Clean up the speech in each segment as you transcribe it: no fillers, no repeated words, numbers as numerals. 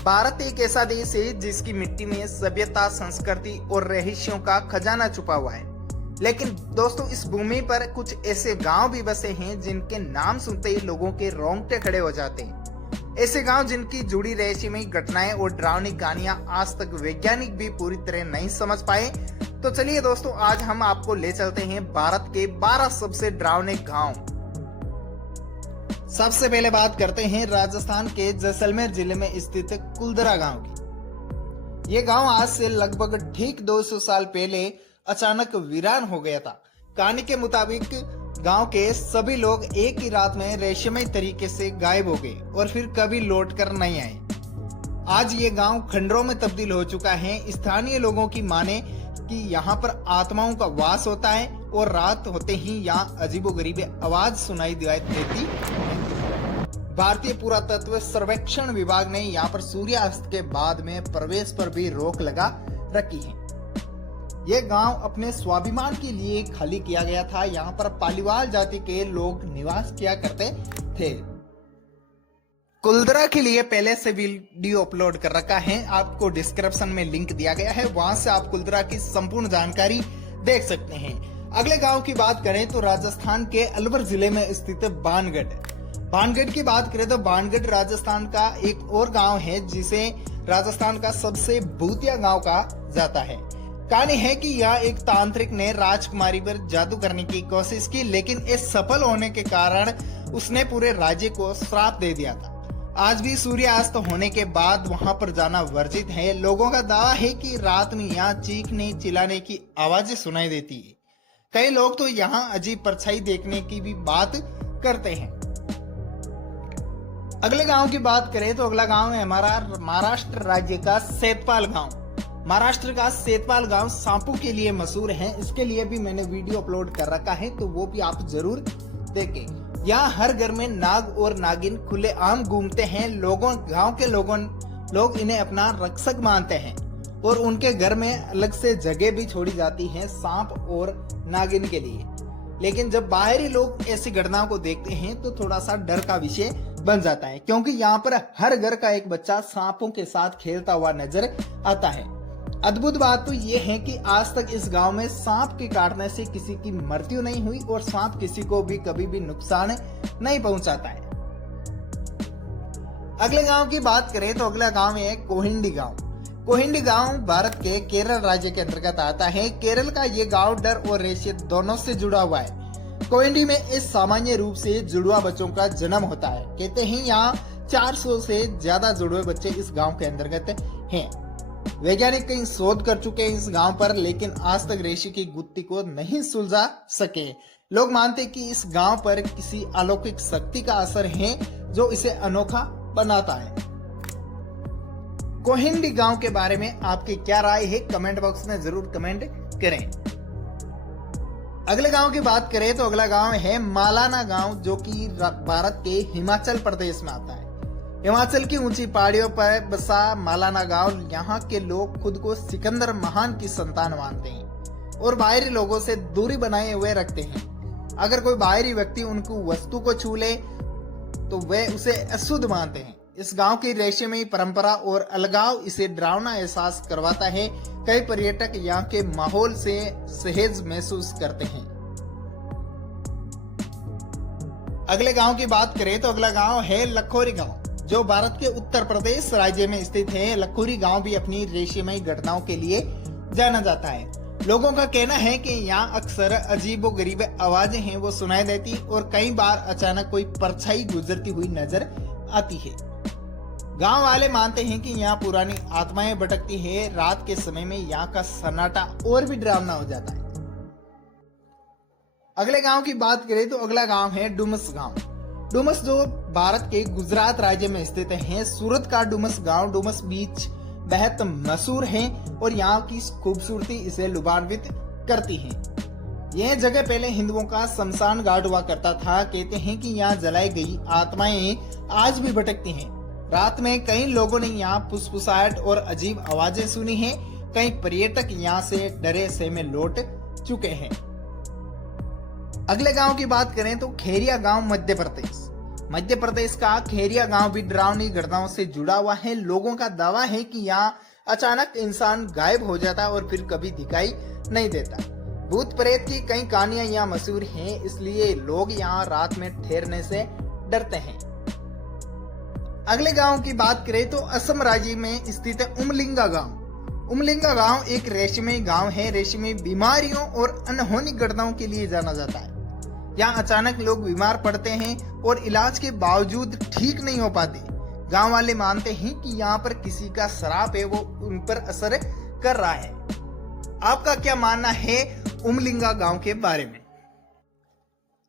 भारत एक ऐसा देश है जिसकी मिट्टी में सभ्यता, संस्कृति और रहस्यों का खजाना छुपा हुआ है। लेकिन दोस्तों, इस भूमि पर कुछ ऐसे गांव भी बसे हैं जिनके नाम सुनते ही लोगों के रोंगटे खड़े हो जाते हैं। ऐसे गांव जिनकी जुड़ी रहस्यमयी घटनाएं और डरावनी कहानियां आज तक वैज्ञानिक भी पूरी तरह नहीं समझ पाए। तो चलिए दोस्तों, आज हम आपको ले चलते हैं भारत के 12 सबसे डरावने गांव। सबसे पहले बात करते हैं राजस्थान के जैसलमेर जिले में स्थित कुलधरा गांव की। ये गांव आज से लगभग ठीक 200 साल पहले अचानक वीरान हो गया था। कहानी के मुताबिक गांव के सभी लोग एक ही रात में रहस्यमय तरीके से गायब हो गए और फिर कभी लौट कर नहीं आए। आज ये गांव खंडरों में तब्दील हो चुका है। स्थानीय लोगों की माने कि यहाँ पर आत्माओं का वास होता है और रात होते ही यहाँ अजीबोगरीब आवाज सुनाई देती। भारतीय पुरातत्व सर्वेक्षण विभाग ने यहाँ पर सूर्यास्त के बाद में प्रवेश पर भी रोक लगा रखी है। यह गांव अपने स्वाभिमान के लिए खाली किया गया था। यहाँ पर पालीवाल जाति के लोग निवास किया करते थे। कुलधरा के लिए पहले से वीडियो अपलोड कर रखा है, आपको डिस्क्रिप्शन में लिंक दिया गया है, वहां से आप कुलधरा की संपूर्ण जानकारी देख सकते हैं। अगले गांव की बात करें तो राजस्थान के अलवर जिले में स्थित बानगढ़ की बात करें तो बानगढ़ राजस्थान का एक और गांव है जिसे राजस्थान का सबसे भूतिया गांव कहा जाता है। कहानी है कि यह एक तांत्रिक ने राजकुमारी पर जादू करने की कोशिश की, लेकिन इस सफल होने के कारण उसने पूरे राज्य को श्राप दे दिया था। आज भी सूर्यास्त होने के बाद वहां पर जाना वर्जित है। लोगों का दावा है कि रात में यहाँ चीखने चिल्लाने की आवाजें सुनाई देती है। कई लोग तो यहाँ अजीब परछाई देखने की भी बात करते हैं। अगले गांव की बात करें तो अगला गांव है हमारा महाराष्ट्र राज्य का सेतपाल गांव। महाराष्ट्र का सेतपाल गांव सांपों के लिए मशहूर है। इसके लिए भी मैंने वीडियो अपलोड कर रखा है, तो वो भी आप जरूर देखें। यहाँ हर घर में नाग और नागिन खुलेआम घूमते हैं। गांव के लोग इन्हें अपना रक्षक मानते हैं और उनके घर में अलग से जगह भी छोड़ी जाती है सांप और नागिन के लिए। लेकिन जब बाहरी लोग ऐसी घटनाओं को देखते हैं तो थोड़ा सा डर का विषय बन जाता है, क्योंकि यहाँ पर हर घर का एक बच्चा सांपों के साथ खेलता हुआ नजर आता है। अद्भुत बात तो ये है कि आज तक इस गांव में सांप के काटने से किसी की मृत्यु नहीं हुई और सांप किसी को भी कभी भी नुकसान नहीं पहुंचाता है। अगले गांव की बात करें तो अगला गांव है कोहिंडी गांव। कोहिंडी गांव भारत के केरल राज्य के अंतर्गत आता है। केरल का ये गांव डर और रहस्य दोनों से जुड़ा हुआ है। कोहिंडी में इस सामान्य रूप से जुड़वा बच्चों का जन्म होता है। कहते हैं यहाँ 400 से ज्यादा जुड़वे बच्चे इस गांव के अंतर्गत हैं। वैज्ञानिक कई शोध कर चुके हैं इस गांव पर, लेकिन आज तक रहस्य की गुत्थी को नहीं सुलझा सके। लोग मानते हैं कि इस गांव पर किसी अलौकिक शक्ति का असर है जो इसे अनोखा बनाता है। कोहिंडी गांव के बारे में आपकी क्या राय है, कमेंट बॉक्स में जरूर कमेंट करें। अगले गांव की बात करें तो अगला गांव है मालाना गांव, जो कि भारत के हिमाचल प्रदेश में आता है। हिमाचल की ऊंची पहाड़ियों पर बसा मालाना गांव, यहाँ के लोग खुद को सिकंदर महान की संतान मानते हैं और बाहरी लोगों से दूरी बनाए हुए रखते हैं। अगर कोई बाहरी व्यक्ति उनको वस्तु को छू ले तो वे उसे अशुद्ध मानते हैं। इस गांव की रहस्यमयी परंपरा और अलगाव इसे डरावना एहसास करवाता है। कई पर्यटक यहाँ के माहौल से सहज महसूस करते हैं। अगले गांव की बात करें तो अगला गांव है लखोरी गांव, जो भारत के उत्तर प्रदेश राज्य में स्थित है। लखोरी गांव भी अपनी रहस्यमयी घटनाओं के लिए जाना जाता है। लोगों का कहना है कि यहाँ अक्सर अजीबोगरीब आवाजें हैं वो सुनाई देती और कई बार अचानक कोई परछाई गुजरती हुई नजर आती है। गांव वाले मानते हैं कि यहाँ पुरानी आत्माएं भटकती है। रात के समय में यहाँ का सन्नाटा और भी डरावना हो जाता है। अगले गांव की बात करें तो अगला गांव है डुमस गांव। डुमस जो भारत के गुजरात राज्य में स्थित है। सूरत का डुमस गांव डुमस बीच बेहद मशहूर है और यहाँ की खूबसूरती इसे लुभान्वित करती है। यह जगह पहले हिंदुओं का शमशान घाट हुआ करता था। कहते हैं कि यहाँ जलाई गई आत्माएं आज भी भटकती हैं। रात में कई लोगों ने यहाँ फुसफुसाहट और अजीब आवाजें सुनी हैं। कई पर्यटक यहाँ से डरे से में लौट चुके हैं। अगले गांव की बात करें तो खेरिया गांव मध्य प्रदेश। मध्य प्रदेश का खेरिया गांव भी डरावनी घटनाओं से जुड़ा हुआ है। लोगों का दावा है कि यहाँ अचानक इंसान गायब हो जाता और फिर कभी दिखाई नहीं देता। भूत प्रेत की कई कहानियां यहाँ मशहूर हैं, इसलिए लोग यहाँ रात में ठहरने से डरते हैं। अगले गांव की बात करें तो असम राज्य में स्थित उमलिंगा गांव। उमलिंगा गांव एक रेशमी गांव है। रेशमी बीमारियों और अनहोनी घटनाओं के लिए जाना जाता है। यहाँ अचानक लोग बीमार पड़ते हैं और इलाज के बावजूद ठीक नहीं हो पाते। गांव वाले मानते हैं कि यहाँ पर किसी का श्राप है, वो उन पर असर कर रहा है। आपका क्या मानना है उमलिंगा गांव के बारे में?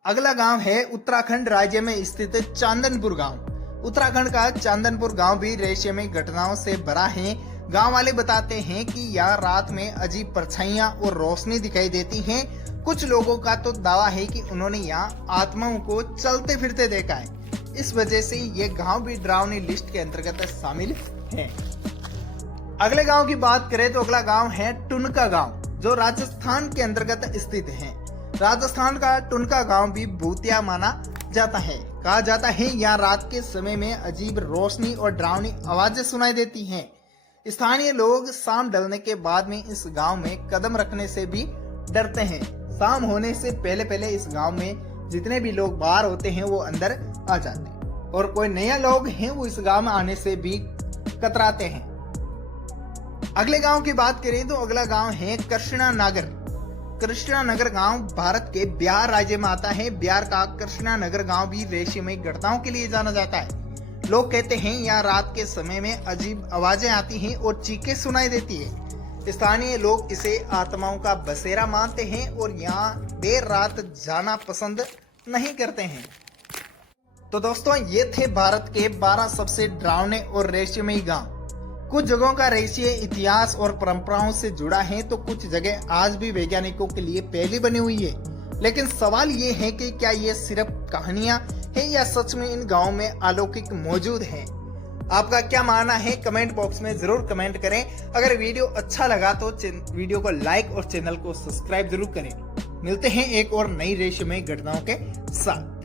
अगला गांव है उत्तराखंड राज्य में स्थित चांदनपुर गांव। उत्तराखंड का चांदनपुर गांव भी रहस्यमय घटनाओं से भरा है। गांव वाले बताते हैं कि यहाँ रात में अजीब परछाइयां और रोशनी दिखाई देती हैं। कुछ लोगों का तो दावा है कि उन्होंने यहाँ आत्माओं को चलते फिरते देखा है। इस वजह से ये गांव भी डरावनी लिस्ट के अंतर्गत शामिल है। अगले गांव की बात करें तो अगला गांव है टुनका गांव, जो राजस्थान के अंतर्गत स्थित है। राजस्थान का टुनका गांव भी भूतिया माना जाता है। कहा जाता है यहाँ रात के समय में अजीब रोशनी और डरावनी आवाजें सुनाई देती हैं। स्थानीय लोग शाम ढलने के बाद में इस गांव में कदम रखने से भी डरते हैं। शाम होने से पहले पहले इस गांव में जितने भी लोग बाहर होते हैं वो अंदर आ जाते हैं, और कोई नया लोग हैं वो इस गांव में आने से भी कतराते हैं। अगले गांव की बात करें तो अगला गांव है कृष्णा नगर। कृष्णा नगर गांव भारत के बिहार राज्य में आता है। बिहार का कृष्णा नगर गांव भी रहस्यमय घटनाओं के लिए जाना जाता है। लोग कहते हैं यहाँ रात के समय में अजीब आवाजें आती हैं और चीखें सुनाई देती है। स्थानीय लोग इसे आत्माओं का बसेरा मानते हैं और यहाँ देर रात जाना पसंद नहीं करते हैं। तो दोस्तों, ये थे भारत के 12 सबसे डरावने और रहस्यमयी गांव। कुछ जगहों का रहस्य इतिहास और परंपराओं से जुड़ा है, तो कुछ जगह आज भी वैज्ञानिकों के लिए पहली बनी हुई है। लेकिन सवाल ये है कि क्या ये सिर्फ कहानियां हैं या सच में इन गांवों में अलौकिक मौजूद है? आपका क्या मानना है कमेंट बॉक्स में जरूर कमेंट करें। अगर वीडियो अच्छा लगा तो वीडियो को लाइक और चैनल को सब्सक्राइब जरूर करें। मिलते हैं एक और नई रहस्यमय घटनाओं के साथ।